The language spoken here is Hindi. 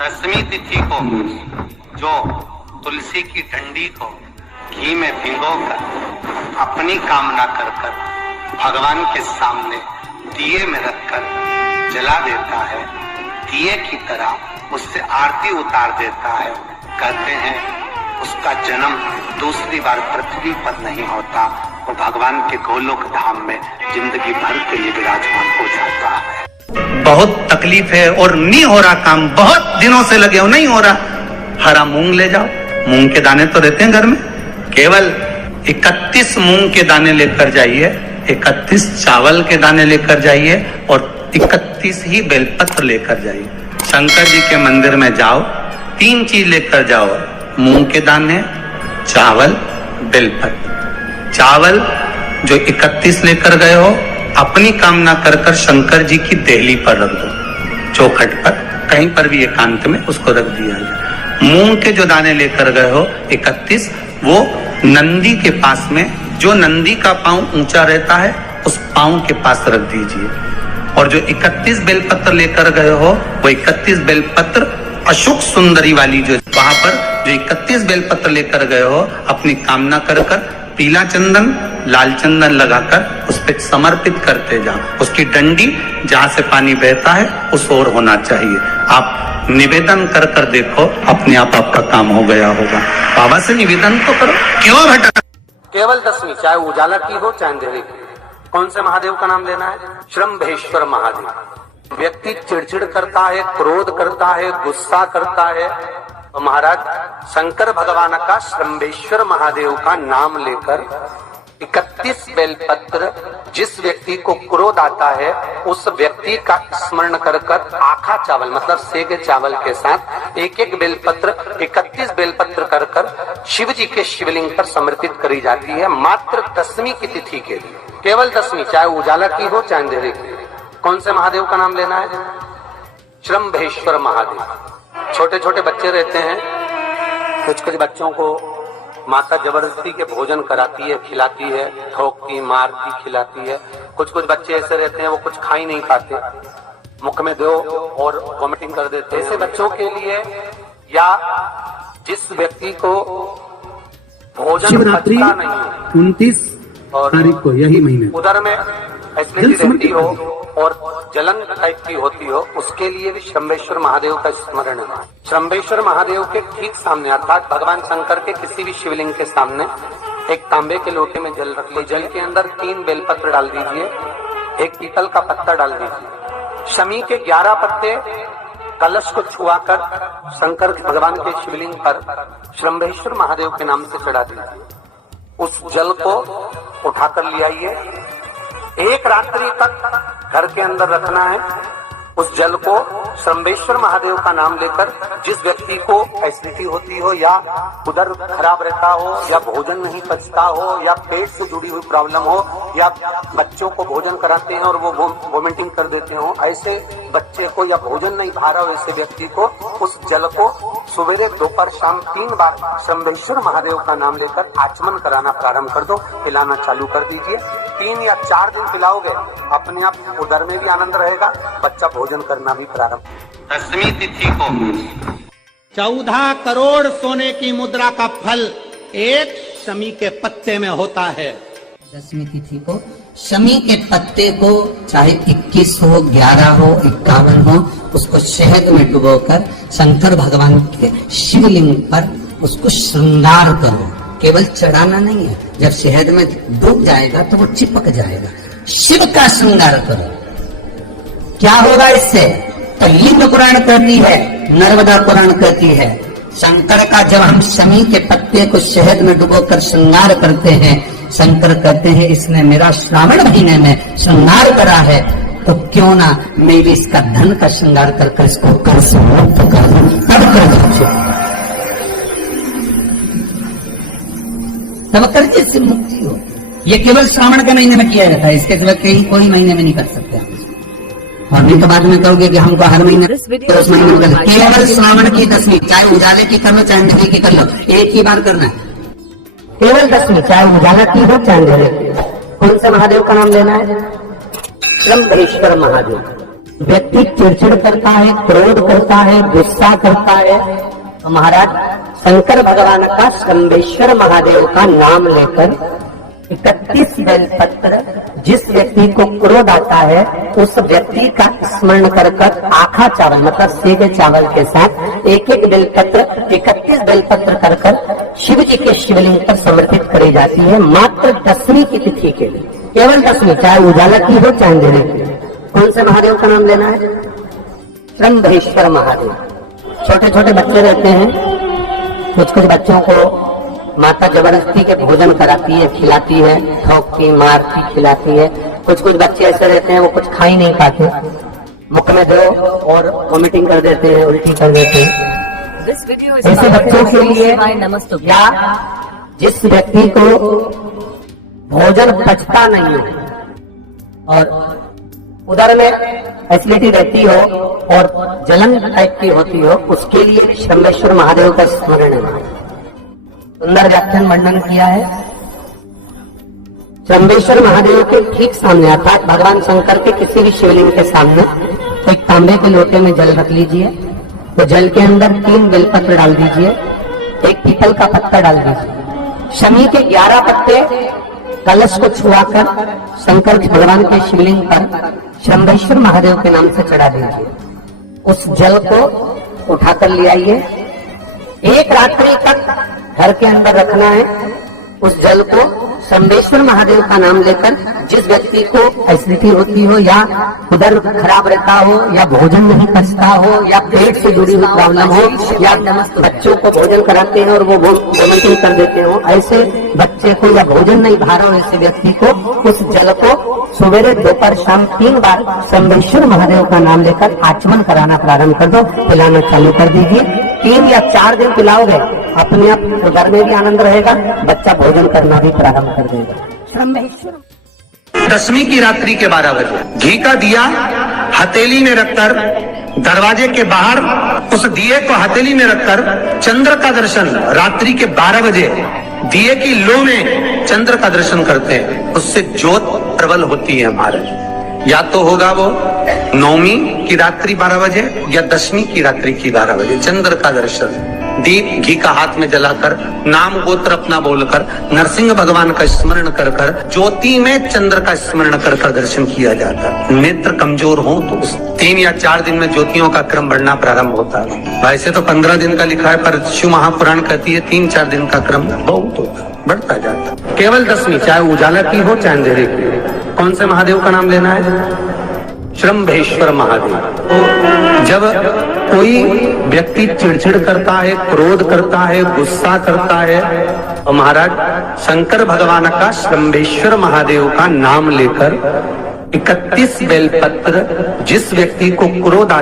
दसवीं तिथि को जो तुलसी की डंडी को घी में भिगोकर अपनी कामना कर भगवान के सामने दिए में रखकर जला देता है, दिए की तरह उससे आरती उतार देता है, कहते हैं उसका जन्म दूसरी बार पृथ्वी पर नहीं होता, वो भगवान के गोलोक धाम में जिंदगी भर के लिए विराजमान हो जाता है। बहुत तकलीफ है और नहीं हो रहा काम, बहुत दिनों से लगे हो, नहीं हो रहा, हरा मूंग ले जाओ। मूंग के दाने तो रहते हैं घर में, केवल 31 मूंग के दाने लेकर जाइए, 31 चावल के दाने लेकर जाइए और 31 ही बेलपत्र लेकर जाइए। शंकर जी के मंदिर में जाओ, 3 चीज लेकर जाओ, मूंग के दाने, चावल, बेलपत्र। चावल जो 31 लेकर गए हो, अपनी कामना कर शंकर जी की देहली पर रख दो, चौखट पर, कहीं पर भी एकांत में उसको रख दिया जाए। मूंग के जो दाने लेकर गए हो 31, वो नंदी के पास में, जो नंदी का पांव ऊंचा रहता है उस पांव के पास रख दीजिए। और जो 31 बेलपत्र लेकर गए हो, वो 31 बेलपत्र अशोक सुंदरी वाली जो वहां पर जो 31 बेलपत्र लेकर गए हो, अपनी कामना कर पीला चंदन, लाल चंदन लगाकर उस पर समर्पित करते जाओ। उसकी डंडी जहां से पानी बहता है उस ओर होना चाहिए। आप निवेदन कर देखो, अपने आप आपका काम हो गया होगा। बाबा से निवेदन तो करो, क्यों भटक। केवल दसवीं, चाहे उजाला की हो चाहे अंधेरे की, कौन से महादेव का नाम लेना है? श्रम्भेश्वर महादेव। व्यक्ति चिड़चिड़ करता है, क्रोध करता है, गुस्सा करता है, तो महाराज शंकर भगवान का श्रम्भेश्वर महादेव का नाम लेकर 31 बेलपत्र, जिस व्यक्ति को क्रोध आता है उस व्यक्ति का स्मरण कर आखा चावल मतलब सेगे चावल के साथ एक एक बेलपत्र 31 बेलपत्र कर शिव जी के शिवलिंग पर समर्पित करी जाती है, मात्र दसवीं की तिथि के लिए। केवल दसवीं, चाहे उजाला की हो चाहे अंधेरे की। कौन से महादेव का नाम लेना है? श्रम्भेश्वर महादेव। छोटे छोटे बच्चे रहते हैं, कुछ कुछ बच्चों को माता जबरदस्ती के भोजन कराती है, खिलाती है, ठोकती, मारती, खिलाती है। कुछ कुछ बच्चे ऐसे रहते हैं वो कुछ खा ही नहीं पाते, मुख में दो और वॉमिटिंग कर देते हैं। ऐसे बच्चों के लिए या जिस व्यक्ति को भोजन शिवरात्रि 29 तारीख को यही महीने उधर में एसिडिटी रहती हो और जलन टाइप की होती हो, उसके लिए भी श्रम्भेश्वर महादेव का स्मरण है। श्रम्भेश्वर महादेव के ठीक सामने अर्थात भगवान शंकर के किसी भी शिवलिंग के सामने एक तांबे के लोटे में जल रख लीजिए। जल के अंदर 3 बेलपत्र डाल दीजिए, एक पीपल का पत्ता डाल दीजिए, शमी के 11 पत्ते कलश को छुआकर शंकर भगवान के शिवलिंग पर श्रम्भेश्वर महादेव के नाम से चढ़ा दीजिए। उस जल को उठाकर ले आइए, एक रात्रि तक घर के अंदर रखना है। उस जल को श्रम्भेश्वर महादेव का नाम लेकर, जिस व्यक्ति को एसिडिटी होती हो या उदर खराब रहता हो या भोजन नहीं पचता हो या पेट से जुड़ी हुई प्रॉब्लम हो या बच्चों को भोजन कराते हैं और वो वोमिटिंग कर देते हो, ऐसे बच्चे को या भोजन नहीं भा रहा हो ऐसे व्यक्ति को उस जल को सवेरे दोपहर शाम 3 बार श्रम्भेश्वर महादेव का नाम लेकर आचमन कराना प्रारंभ कर दो, पिलाना चालू कर दीजिए। 3 या 4 दिन पिलाओगे, अपने आप उदर में भी आनंद रहेगा, बच्चा भोजन करना भी प्रारंभ। दसवीं तिथि को 14 करोड़ सोने की मुद्रा का फल एक शमी के पत्ते में होता है। दसवीं तिथि को शमी के पत्ते को चाहे 21 हो, 11 हो, 51 हो, उसको शहद में डुबोकर शंकर भगवान के शिवलिंग पर उसको श्रृंगार करो। केवल चढ़ाना नहीं है, जब शहद में डूब जाएगा तो वो चिपक जाएगा। शिव का श्रृंगार करो। क्या होगा इससे? तो लिंग पुराण कहती है, नर्मदा पुराण कहती है, शंकर का जब हम शमी के पत्ते को शहद में डुबोकर श्रृंगार करते हैं, शंकर कहते हैं इसने मेरा श्रावण महीने में श्रृंगार करा है, तो क्यों ना मैं भी इसका धन का श्रृंगार कर इसको कर से मुक्त कर दूं, तब कर तब कर्ज से मुक्ति हो। ये केवल श्रावण के महीने में किया जाता है, इसके सिवा कहीं कोई महीने में नहीं कर सकते। और नहीं तो बाद में कहोगे कि हमको हर महीने तो उस महीने में करना। केवल श्रावण की 10वीं, चाहे उजाले की कर लो चाहे अंधेरे की कर लो, एक ही बार करना है। केवल 10वीं, चाहे उजाला की हो चाहे अंधेरे की। कौन से महादेव का नाम लेना है? श्रम्भेश्वर महादेव। व्यक्ति चिड़चिड़ करता है, क्रोध करता है, गुस्सा करता है, तो महाराज शंकर भगवान का शंभेश्वर महादेव का नाम लेकर 31 बेलपत्र जिस व्यक्ति को क्रोध आता है उस व्यक्ति का स्मरण कर कर आखा चावल मतलब सेगे चावल के साथ एक एक बेलपत्र 31 बेलपत्र कर कर शिव जी के शिवलिंग पर समर्पित करी जाती है मात्र 10वीं की तिथि के लिए, केवल 10वीं, चाहे उजाला की हो चाहे अंधेरे की। कौन से महादेव का नाम लेना है? शंभेश्वर महादेव। छोटे छोटे बच्चे रहते हैं, कुछ कुछ बच्चों को माता जबरदस्ती के भोजन कराती है, खिलाती है, ठोकती मारती खिलाती है। कुछ कुछ बच्चे ऐसे रहते हैं वो कुछ खा ही नहीं पाते, मुख में दो और वॉमिटिंग कर देते हैं, उल्टी कर देते हैं। ऐसे बच्चों के लिए या जिस व्यक्ति को भोजन पचता नहीं है और उधर में एसिडिटी रहती हो और जलन टाइप की होती हो, उसके लिए शंभेश्वर महादेव का स्मरण है। सुंदर व्याख्यान वर्णन किया है। शंभेश्वर महादेव के ठीक सामने अर्थात भगवान शंकर के किसी भी शिवलिंग के सामने एक तांबे के लोटे में जल रख लीजिए, तो जल के अंदर 3 बेलपत्र डाल दीजिए, एक पीपल का पत्ता डाल दीजिए, शमी के 11 पत्ते कलश को छुआकर शंकर भगवान के शिवलिंग पर शंभेश्वर महादेव के नाम से चढ़ा दीजिए। उस जल को उठाकर ले आइए, एक रात्रि तक घर के अंदर रखना है। उस जल को शंभेश्वर महादेव का नाम लेकर जिस व्यक्ति को एसिडिटी होती हो या उधर खराब रहता हो या भोजन नहीं पचता हो या पेट से जुड़ी हुई प्रॉब्लम हो या बच्चों को भोजन कराते हैं और वो वॉमिटिंग कर देते हो, ऐसे बच्चे को या भोजन नहीं भा रहा हो ऐसे व्यक्ति को उस जल को सवेरे दोपहर शाम 3 बार शंभेश्वर महादेव का नाम लेकर आचमन कराना प्रारंभ कर दो, पिलाना चालू कर दीजिए। 3 या 4 दिन पिलाओगे अपने आप घर में भी आनंद रहेगा, बच्चा भोजन करना भी प्रारंभ कर देगा। 10वीं की रात्रि के 12 बजे घी का दिया हथेली में रखकर दरवाजे के बाहर उस दिए को हथेली में रखकर चंद्र का दर्शन रात्रि के 12 बजे दिए की लो में चंद्र का दर्शन करते हैं, उससे ज्योत प्रबल होती है हमारे। या तो होगा वो 9वीं की रात्रि 12 बजे या 10वीं की रात्रि की 12 बजे चंद्र का दर्शन दीप घी का हाथ में जलाकर नाम गोत्र अपना बोलकर नरसिंह भगवान का स्मरण कर कर ज्योति में चंद्र का स्मरण कर कर दर्शन किया जाता है। नेत्र कमजोर हो तो 3 या 4 दिन में ज्योतियों का क्रम बढ़ना प्रारंभ होता है। वैसे तो 15 दिन का लिखा है पर शिव महापुराण कहती है 3-4 दिन का क्रम बहुत होता है, बढ़ता जाता है। केवल 10वीं, चाहे उजाला की हो चाहे अंधेरे की। कौन से महादेव का नाम लेना है? शंभेश्वर महादेव। जब कोई व्यक्ति चिड़चिड़ करता है, क्रोध करता है, गुस्सा करता है, तो महाराज शंकर भगवान का शंभेश्वर महादेव का नाम लेकर 31 बेलपत्र जिस व्यक्ति को क्रोध